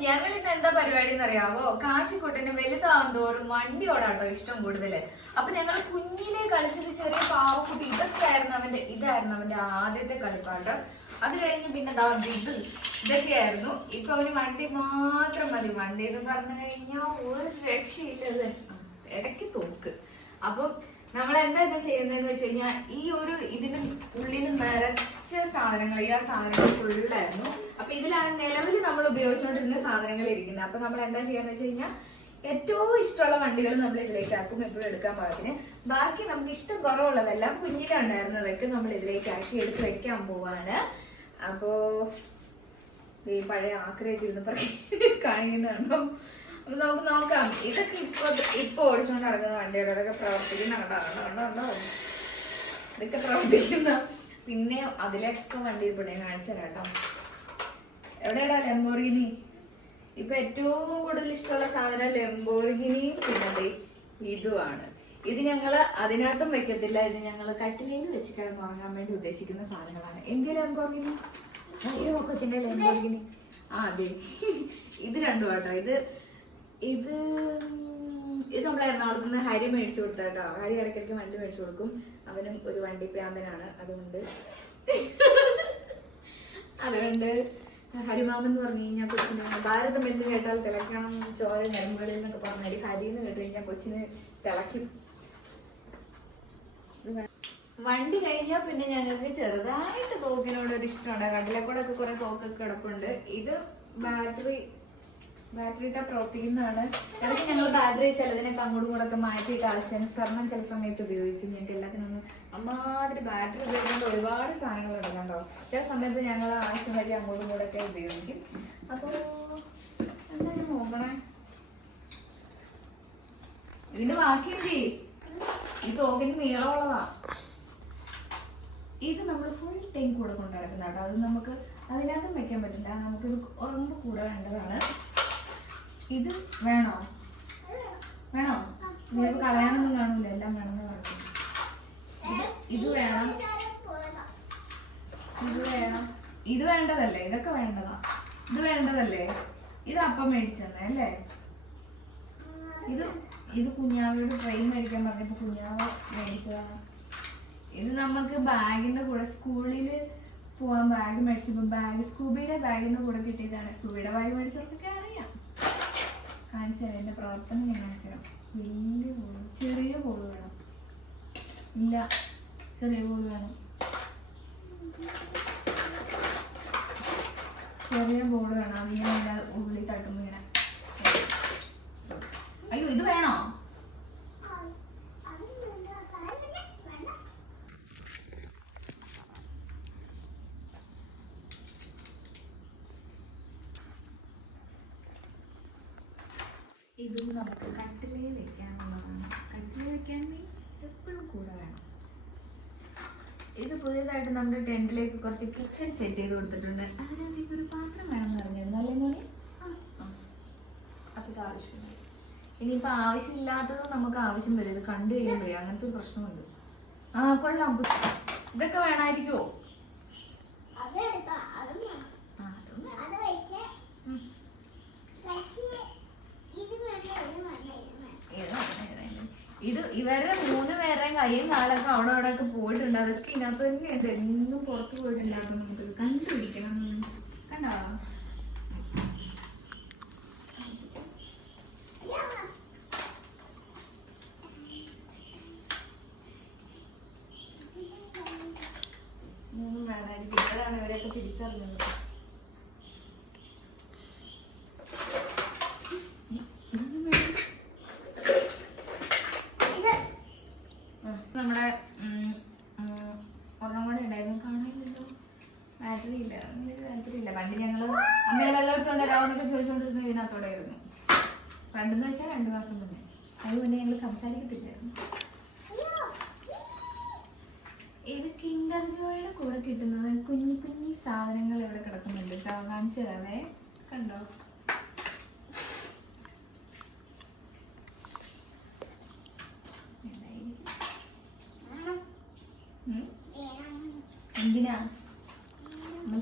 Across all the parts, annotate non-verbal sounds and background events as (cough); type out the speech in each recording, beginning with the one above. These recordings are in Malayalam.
ഞങ്ങൾ ഇന്ന് എന്താ പരിപാടി എന്ന് അറിയാവോ? കാശിക്കുട്ടന് വലുതാവും തോറും വണ്ടി ഓടാട്ടോ ഇഷ്ടം കൂടുതൽ. അപ്പൊ ഞങ്ങൾ കുഞ്ഞിലെ കളിച്ചത് ചെറിയ പാവക്കുട്ടി ഇതൊക്കെ ആയിരുന്നു അവന്റെ ഇതായിരുന്നു അവന്റെ ആദ്യത്തെ കളിപ്പാട്ടം. അത് കഴിഞ്ഞ് പിന്നെ എന്താ ഇത് ഇതൊക്കെയായിരുന്നു. ഇപ്പൊ അവന് വണ്ടി മാത്രം മതി. വണ്ടി എന്ന് പറഞ്ഞു കഴിഞ്ഞാൽ ഒരു രക്ഷയില്ലത്. ഇടയ്ക്ക് തോക്ക്. അപ്പം നമ്മൾ എന്താ ഇന്ന് ചെയ്യുന്നതെന്ന് വെച്ച് കഴിഞ്ഞാൽ ഈ ഒരു ഇതിന് ഉള്ളിൽ നിറച്ച സാധനങ്ങൾ ഈ ആ സാധനങ്ങൾ ഫുള്ളായിരുന്നു അപ്പൊ ഇതിലാണ് നിലവിൽ നമ്മൾ ഉപയോഗിച്ചുകൊണ്ടിരുന്ന സാധനങ്ങൾ ഇരിക്കുന്നത്. അപ്പൊ നമ്മൾ എന്താ ചെയ്യാന്ന് വെച്ച് കഴിഞ്ഞാൽ ഏറ്റവും ഇഷ്ടമുള്ള വണ്ടികൾ നമ്മൾ ഇതിലേക്ക് ആക്കും എപ്പോഴും എടുക്കാൻ പാകത്തിന്. ബാക്കി നമുക്ക് ഇഷ്ടം കുറവുള്ളതെല്ലാം കുഞ്ഞിലുണ്ടായിരുന്നതൊക്കെ നമ്മൾ ഇതിലേക്ക് ആക്കി എടുത്ത് വെക്കാൻ പോവാണ്. അപ്പോ ഈ പഴയ ആക്രയൊക്കെ ഇരുന്ന് (laughs) കാണിക്കുന്നുണ്ടോ നമുക്ക് നോക്കാം. ഇതൊക്കെ ഇപ്പൊ ഇപ്പൊ ഓടിച്ചോണ്ട് നടക്കുന്ന വണ്ടിയുടെ അതൊക്കെ പ്രവർത്തിക്കുന്ന ഇതൊക്കെ പ്രവർത്തിക്കുന്ന പിന്നെ അതിലൊക്കെ വണ്ടി ഇവിടെ കാണിച്ചു തരാം കേട്ടോ. എവിടെയാടാ ഇപ്പൊ ഏറ്റവും കൂടുതൽ ഇഷ്ടമുള്ള സാധനം ലെമ്പോർഗിനിയും പിന്നെ ഇതുമാണ്. ഇത് ഞങ്ങൾ അതിനകത്തും വെക്കത്തില്ല. ഇത് ഞങ്ങൾ കട്ടിലയിൽ വെച്ച് ഉറങ്ങാൻ വേണ്ടി ഉദ്ദേശിക്കുന്ന സാധനങ്ങളാണ്. എന്ത് ലെമ്പോർഗിനി അയ്യോ കൊച്ചിന്റെ ലംബോർഗിനി ആ അതെ ഇത് രണ്ടും കേട്ടോ ഇത് ഇത് ഇത് നമ്മൾ എറണാകുളത്ത് നിന്ന് ഹരി മേടിച്ചു കൊടുത്ത കേട്ടോ. ഹരി ഇടയ്ക്കിടയ്ക്ക് വണ്ടി മേടിച്ചു കൊടുക്കും. അവനും ഒരു വണ്ടി പ്രാന്തനാണ് അതുകൊണ്ട് അതുകൊണ്ട് ഹരിമാമൻ എന്ന് പറഞ്ഞു കഴിഞ്ഞാൽ കൊച്ചിന് ഭാരതം എന്ന് കേട്ടാൽ തിളക്കണം ചോര ഞരമ്പുകളിൽ എന്നൊക്കെ പറഞ്ഞാൽ ഹരി എന്ന് കേട്ട് കഴിഞ്ഞാൽ കൊച്ചിന് തിളക്കും വണ്ടി കഴിഞ്ഞാൽ പിന്നെ ഞങ്ങൾക്ക് ചെറുതായിട്ട് തോക്കിനോട് ഒരു ഇഷ്ടമുണ്ട് കടലക്കൂടെ ഒക്കെ കുറെ തോക്കൊക്കെ കിടപ്പുണ്ട്. ഇത് ബാറ്ററി ബാറ്ററി പ്രോട്ടീൻ പ്രവർത്തിക്കുന്നതാണ് ഇടയ്ക്ക് ഞങ്ങൾ ബാറ്ററി ചിലതിനൊക്കെ അങ്ങോട്ടും ഒക്കെ മാറ്റിയിട്ട് സെൻസറിനും ചില സമയത്ത് ഉപയോഗിക്കും. ഞങ്ങൾക്ക് എല്ലാത്തിനൊന്നും അമ്മാതിരി ബാറ്ററി ഉപയോഗിക്കേണ്ട ഒരുപാട് സാധനങ്ങൾ എടുക്കണ്ടോ? ചില സമയത്ത് ഞങ്ങൾ ആവശ്യം വഴി അങ്ങോട്ടും ഒക്കെ ഉപയോഗിക്കും. അപ്പോൾ എന്താ ഞാൻ നോക്കണേ. ഇതിന്റെ ബാക്കി എന്ത്? ഈ തോക്കിന്റെ നീളമുള്ളതാ. ഇത് നമ്മൾ ഫുൾ ടൈം കൂടെ കൊണ്ടു നടക്കുന്ന കേട്ടോ അത് നമുക്ക് അതിനകത്തും വെക്കാൻ പറ്റില്ല. നമുക്കിത് ഉറമ്പ് കൂടെ വേണ്ടതാണ്. ഇത് വേണോ? വേണോ? നിങ്ങൾക്ക് കളയാനൊന്നും കാണൂല. എല്ലാം വേണമെന്ന് പറഞ്ഞു. ഇത് വേണം. ഇത് വേണം. ഇത് വേണ്ടതല്ലേ? ഇതൊക്കെ വേണ്ടതാ. ഇത് വേണ്ടതല്ലേ? ഇത് അപ്പം മേടിച്ചെന്നേ അല്ലേ? ഇത് ഇത് കുഞ്ഞാവയോട് ട്രെയിൻ മേടിക്കാൻ പറഞ്ഞപ്പോ കുഞ്ഞാവ മേടിച്ചതാണ്. ഇത് നമുക്ക് ബാഗിന്റെ കൂടെ സ്കൂളിൽ പോവാൻ ബാഗ് മേടിച്ചപ്പോ ബാഗ് സ്കൂബിയുടെ ബാഗിന്റെ കൂടെ കിട്ടിയതാണ്. സ്കൂബിയുടെ ബാഗ് മേടിച്ചവർക്കൊക്കെ അറിയാം. കാണിച്ചു തരാം. എന്റെ പ്രവർത്തനം ഞാൻ കാണിച്ചു തരാം. വലിയ ബോൾ ചെറിയ ബോൾ വേണം. ഇല്ല ചെറിയ ബോൾ വേണം. ചെറിയ ബോൾ വേണം. അതിങ്ങനെ ഉള്ളിൽ തട്ടുമ്പോ ഇങ്ങനെ അയ്യോ ഇത് വേണോ ഇതും നമുക്ക് കട്ടിലേ വെക്കാനുള്ളതാണ്. കട്ടിലേ വെക്കാൻ മീൻസ് എപ്പോഴും കൂടെ വേണം. ഇത് പുതിയതായിട്ട് നമ്മുടെ ടെന്റിലേക്ക് കുറച്ച് കിച്ചൺ സെറ്റ് ചെയ്ത് കൊടുത്തിട്ടുണ്ട്. അതിനകത്തേക്ക് ഒരു പാത്രം വേണമെന്ന് പറഞ്ഞിരുന്നു അല്ലേ മോനെ അപ്പം ഇത് ആവശ്യമില്ല. ഇനിയിപ്പോൾ ആവശ്യമില്ലാത്തത് നമുക്ക് ആവശ്യം വരും. ഇത് കണ്ടു കഴിയുമ്പോഴേ അങ്ങനത്തെ ഒരു പ്രശ്നമുണ്ട്. ആ കൊള്ളാം. ഇതൊക്കെ വേണമായിരിക്കുമോ അതെടുക്കാം അതും വേണം ആ അതും വേണം. അത് പക്ഷേ ഉം. പക്ഷേ ഇത് വേണ്ട ഇത് വേണ്ട ഇത് വേണ്ട ഏത് വേണം, ഏത് വേണം. ഇത് ഇവരുടെ മൂന്ന് പേരുടെയും കയ്യും കാലൊക്കെ അവിടെ അവിടെ ഒക്കെ പോയിട്ടുണ്ട്. അതൊക്കെ ഇതിനകത്ത് തന്നെയുണ്ട്. എന്നും പുറത്ത് പോയിട്ടുണ്ടാകും നമുക്ക് കണ്ടുപിടിക്കണം കണ്ടോ? മൂന്നും വേണമായിരിക്കും. ഇപ്പോഴാണ് ഇവരെയൊക്കെ തിരിച്ചറിഞ്ഞത് ഇതൊന്നും വേണ്ട. ഇത് ആ, നമ്മുടെ ഉം, ഉം, ഒരെണ്ണം കൂടെ ഉണ്ടായിരുന്നു കാണാനില്ലല്ലോ ബാറ്ററി ഇല്ല ബാറ്ററി ഇല്ല പണ്ട് ഞങ്ങൾ അമ്മയെല്ലാം എടുത്തോണ്ട് വരാമെന്നൊക്കെ ചോദിച്ചുകൊണ്ടിരുന്ന ഇതിനകത്തോടെ ആയിരുന്നു പണ്ടെന്ന് വെച്ചാൽ രണ്ടു മാസം മുന്നേ അതിന് മുന്നേ ഞങ്ങൾ സംസാരിക്കത്തില്ലായിരുന്നു. ഇത് കിൻഡർ ജോയുടെ കൂടെ കിട്ടുന്നത് കുഞ്ഞു കുഞ്ഞു സാധനങ്ങൾ ഇവിടെ കിടക്കുന്നുണ്ട് കേട്ടോ. കാണിച്ചു തരാവേ. കണ്ടോ? എന്തിനാ?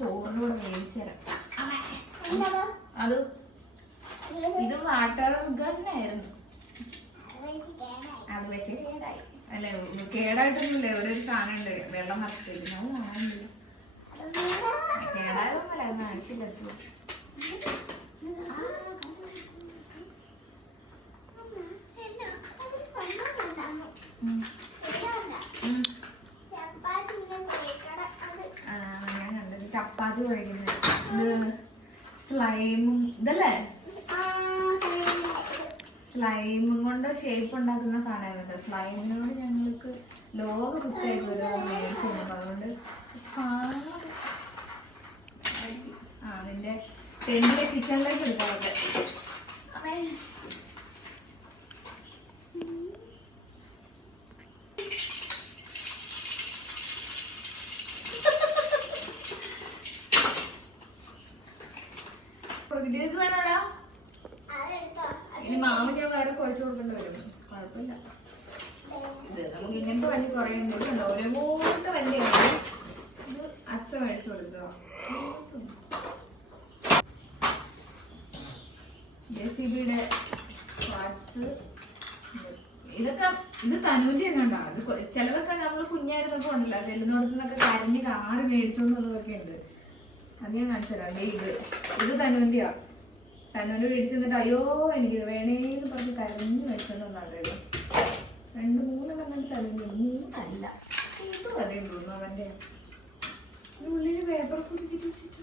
ചോറിനോട് മേടിച്ചു തരാം. അത് ഇത് വാട്ടർ ഗണ്ണായിരുന്നു. കേടായി. അത് പക്ഷേ കേടായി. അല്ല കേടായിട്ടൊന്നുമില്ല. ഇവിടെ ഒരു സാധനം ഉണ്ട് വെള്ളം മറച്ചിട്ടില്ല അത് കാണാനില്ല. കേടായതൊന്നുമല്ല അത് കാണിച്ചില്ല ഇപ്പൊ. അമ്മ, എന്നാ, അതൊരു സംഭവം ഉണ്ടായിരുന്നു. ഉം. ഇതല്ല. ഉം. ചപ്പാത്തി ഇങ്ങനെ തേക്കട, അത് ആ, ഞാൻ കണ്ടത് ചപ്പാത്തി കുഴക്കുന്നത് ഇത് സ്ലൈമും ഇതല്ലേ. സ്ലൈമും കൊണ്ട് ഷേപ്പ് ഉണ്ടാക്കുന്ന സാധനമായിരുന്നു സ്ലൈമിനോട് ഞങ്ങൾക്ക് ലോക പുച്ഛമായിട്ട് ഒരു മേടിച്ചു അതുകൊണ്ട് ആ അതിന്റെ ടെന്റിലെ കിച്ചണിലേക്ക് എടുക്കാം അതെ പ്രകൃതിക്ക് വേണോടാ അതെടുത്തോ. ഇനി മാമ ഞാൻ വേറെ കുഴച്ചു കൊടുക്കേണ്ടി വരും കുഴപ്പമില്ല ഇത് നമുക്ക് ഇങ്ങനത്തെ വണ്ടി കുറേ ഉണ്ട് ഇത് കണ്ടോ ഒരേപോലത്തെ വണ്ടിയാണ് ഇത് അച്ഛ മേടിച്ചു കൊടുക്കുക ജെ സി ബിയുടെ പാർട്സ് ഇതൊക്കെ ഇത് തനൂന്റെ എങ്ങാണ്ടാ അത് ചിലതൊക്കെ നമ്മൾ കുഞ്ഞായിരുന്നപ്പോ ഉണ്ടല്ലോ. ചെല്ലുന്നോടത്തുനിന്നൊക്കെ കരഞ്ഞ് കാറ് മേടിച്ചോണ്ടുള്ളതൊക്കെ ഉണ്ട്. അത് ഞാൻ കാണിച്ചു ഇത്. ഇത് തനുവിന്റെയാ തനുവിന്റെ മേടിച്ചു നിന്നിട്ട് അയ്യോ എനിക്ക് വേണേന്ന് പറഞ്ഞ് കരഞ്ഞ് മേടിച്ചോണ്ട് വന്നാണ് രണ്ട് മൂന്നെണ്ണം കണ്ട് തനുവിന്റെ മൂന്നല്ല. ഇത് അതേ തോന്നുന്നു അവന്റെ ഉള്ളിൽ പേപ്പർ കുതിച്ചിട്ട് വെച്ചിട്ട്.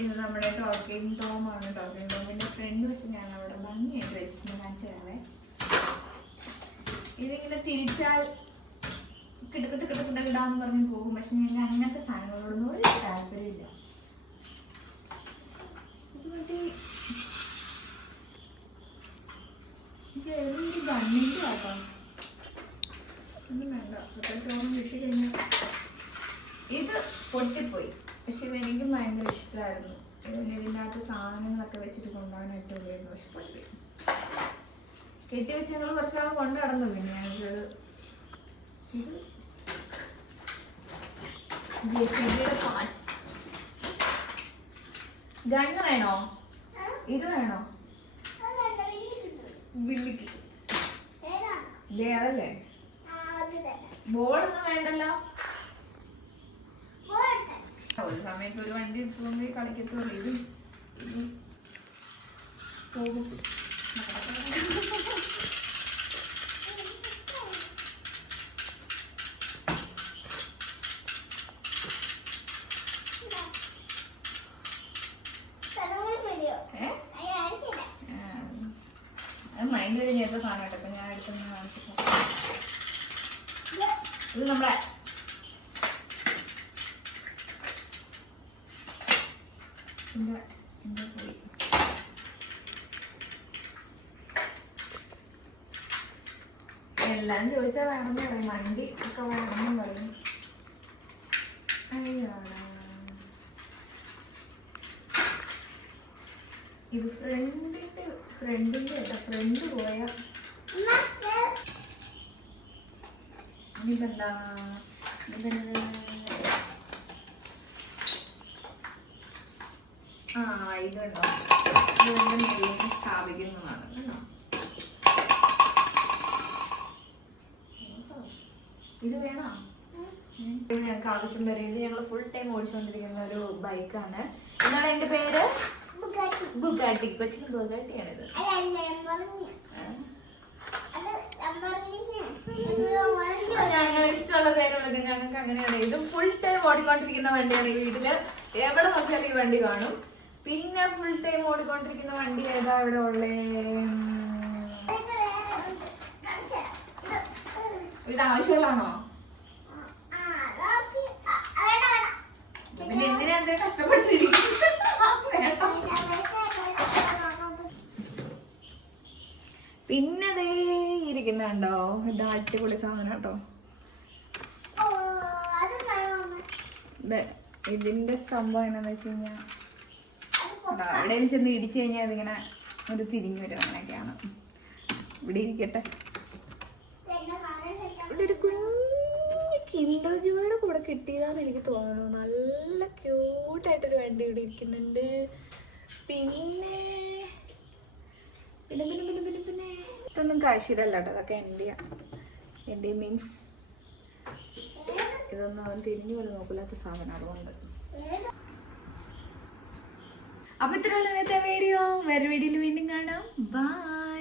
ഇത് നമ്മുടെ ടോക്കിംഗ് ആണ്. ടോക്കിംഗ് ടോമിന്റെ ഫ്രണ്ട് വെച്ച് ഞാൻ അവിടെ ഭംഗിയായിട്ട് വെച്ചിട്ടുണ്ട് കാണിച്ചു തരാവേ ഇതിങ്ങനെ തിരിച്ചാൽ കിടക്കിട്ട് കിടക്കിട്ട് ഇടാന്ന് പറഞ്ഞ് പോകും. പക്ഷെ ഞങ്ങൾ അങ്ങനത്തെ സാധനങ്ങളോടൊന്നും ഒരു താല്പര്യമില്ല. ഇത് ഇത് പൊട്ടിപ്പോയി. പക്ഷെ ഇതെനിക്കും ഭയങ്കര ഇഷ്ടമായിരുന്നു ഇതിന്റെ ഇതിനകത്ത് സാധനങ്ങളൊക്കെ വെച്ചിട്ട് കൊണ്ടുപോകാൻ ഏറ്റവും വലിയ പൊട്ടി കെട്ടി വെച്ച് ഞങ്ങൾ കുറച്ച് നാൾ കൊണ്ടു നടന്നു. പിന്നെ ഇത് പാർട്സ് ഗണ്ണ് വേണോ? ഇത് വേണോ. വില്ലി കിട്ടും. അതല്ലേ. ബോളൊന്നും വേണ്ടല്ലോ. ഒരു സമയത്ത് ഒരു വണ്ടി എടുത്തുകൊണ്ട് കളിക്കത്തുള്ളൂ. ഇത് പോകും. മൈൻഡ് കഴിഞ്ഞ സാധനം കേട്ടോ ഞാൻ എടുത്തു കാണിച്ചിട്ട് ഇത് ഇത് നമ്മുടെ എന്റെ എന്റെ പോയി എല്ലാം ചോദിച്ചാൽ വേണമെന്ന് പറയും വണ്ടി ഒക്കെ വേണമെന്ന് പറയും. ഇത് ഫ്രണ്ടിന്റെ ഫ്രണ്ടിന്റെ അല്ല ഫ്രണ്ട് പോയ. ഇനിയിപ്പെന്താ ഇനിയിപ്പെന്താ? ആ ഇതുണ്ടോ? ഇത് എന്റെ മേലേക്ക് സ്ഥാപിക്കുന്നതാണ് കേട്ടോ ഇത് വേണോ? ഞങ്ങൾക്ക് ആവശ്യം വരും ഇത് ഞങ്ങൾ ഫുൾ ടൈം ഓടിച്ചുകൊണ്ടിരിക്കുന്ന ഒരു ബൈക്കാണ്. എന്താണ് എന്റെ പേര്? ബുഗാട്ടി. കൊച്ചിന് ബുഗാട്ടിയാണിത് ഞങ്ങൾ ഇഷ്ടമുള്ള പേരുള്ളത് ഞങ്ങൾക്ക് അങ്ങനെയാണ് ഇത് ഫുൾ ടൈം ഓടിക്കൊണ്ടിരിക്കുന്ന വണ്ടിയാണ് ഈ വീട്ടിൽ. എവിടെ നോക്കിയാലും ഈ വണ്ടി കാണും. പിന്നെ ഫുൾ ടൈം ഓടിക്കൊണ്ടിരിക്കുന്ന വണ്ടി ഏതാ ഇവിടെ ഉള്ളേ ഇത് ആവശ്യമുള്ളതാണോ. പിന്നെ എന്തിനാ എന്തിനാ കഷ്ടപ്പെട്ടിരിക്കും വേണ്ട. പിന്നെ അതേ ഇരിക്കുന്നുണ്ടോ ഇത് അടിപൊളി സാധനം കേട്ടോ ഇതിന്റെ സംഭവം എന്നാന്ന് വെച്ച് കഴിഞ്ഞാൽ അത് എവിടെയും ചെന്ന് ഇടിച്ചു കഴിഞ്ഞാൽ അതിങ്ങനെ ഒരു തിരിഞ്ഞു വരും. അങ്ങനെയൊക്കെയാണ്. ഇവിടെ ഇരിക്കട്ടെ. ഇവിടെ ഒരു കുഞ്ഞു കിൻഡർ ജോയുടെ കൂടെ കിട്ടിയതാന്ന് എനിക്ക് തോന്നുന്നു. നല്ല ക്യൂട്ടായിട്ടൊരു വണ്ടി ഇവിടെ ഇരിക്കുന്നുണ്ട്. പിന്നെ പിന്നെ പിന്നെ പിന്നെ പിന്നെ പിന്നെ. ഇതൊന്നും കേട്ടോ. അതൊക്കെ എന്റെ എന്റെ മീൻസ്. ഇതൊന്നും അവൻ തിരിഞ്ഞു പോലും നോക്കില്ലാത്ത സാധനം അതുകൊണ്ട്. അപ്പൊ ഇത്രയുള്ള ഇന്നത്തെ വീഡിയോ വേറെ വീഡിയോയിൽ വീണ്ടും കാണാം. ബൈ